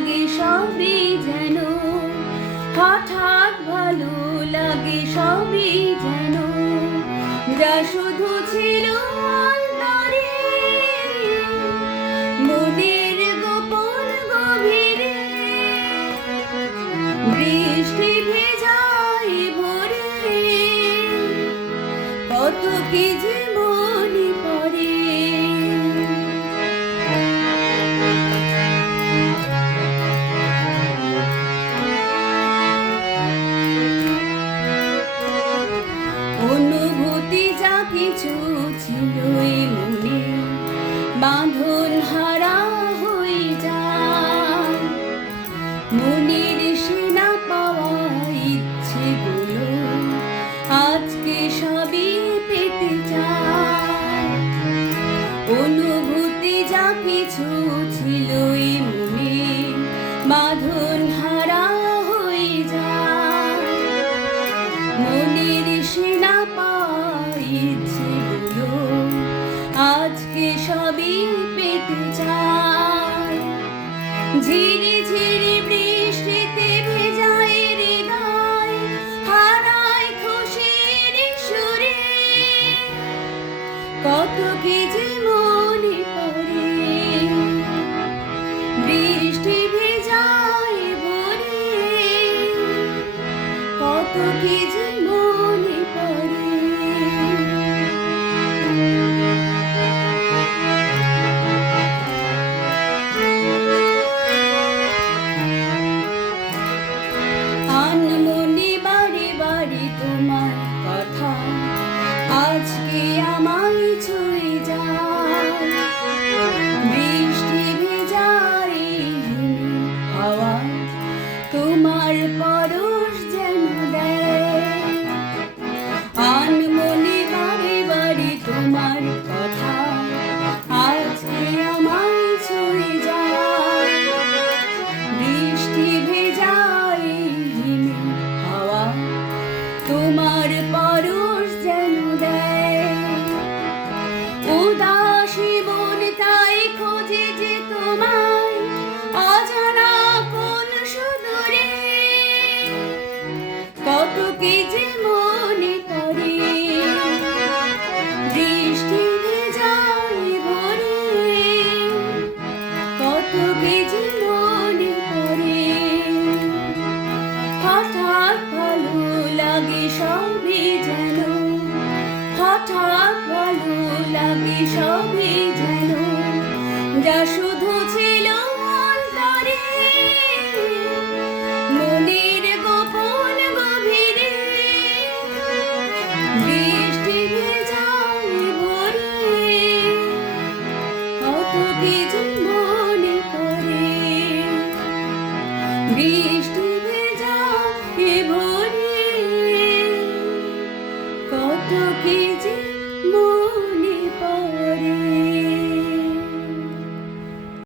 লাগে সবই যেন, হঠাৎ ভালো লাগে সবই যেন, যা শুধু ছিল অন্তরে, মনের গোপন গভীরে, বৃষ্টি ভেজায় ভরে, কত কি যে মনে পড়ে। অনুভূতি যা কিছু ছিল এই মনে, বাঁধন হারা হয়ে যায়, মনের সেনা পাওয়া ইচ্ছেগুলো আজকে সবই পেতে চায়। অনুভূতি যা কিছু ছিল এই মনে, বাঁধন হারা হয়ে যায়, মনের সেনা পাওয়া ইচ্ছেগুলো আজকে সবই পেতে চায়। ঝিরি ঝিরি বৃষ্টিতে ভেজায় হৃদয়, হারায় খুশির সুরে, কত কি যে মনে পড়ে। বৃষ্টি ভেজায় ভরে, কত কি যে মনে পড়ে। আনমনে বারে বারে তোমার কথা আজকে আমায় ছুঁয়ে যায়, বৃষ্টি ভেজায় হাওয়া তোমার পরশ যেন দেয়। আনমনে বারে বারে তোমার কথা আজকে আমায় ছুঁয়ে যায়, বৃষ্টি ভেজায় হাওয়া তোমার পরশ যেন দেয়। উদাসী মন তাই খোঁজে যে তোমায়, অজানা কোন সুদূরে, কত কি যে মনে পড়ে। বৃষ্টি ভেজায় ভরে, কত কি যে মনে পড়ে। হঠাৎ ভালো লাগে সবই যেন, হঠাৎ ভালো লাগে সবই যেন, যা শুধু ছিল অন্তরে, মনের গোপন গভীরে, বৃষ্টি ভেজায় ভরে, কত কি যে মনে পড়ে। বৃষ্টি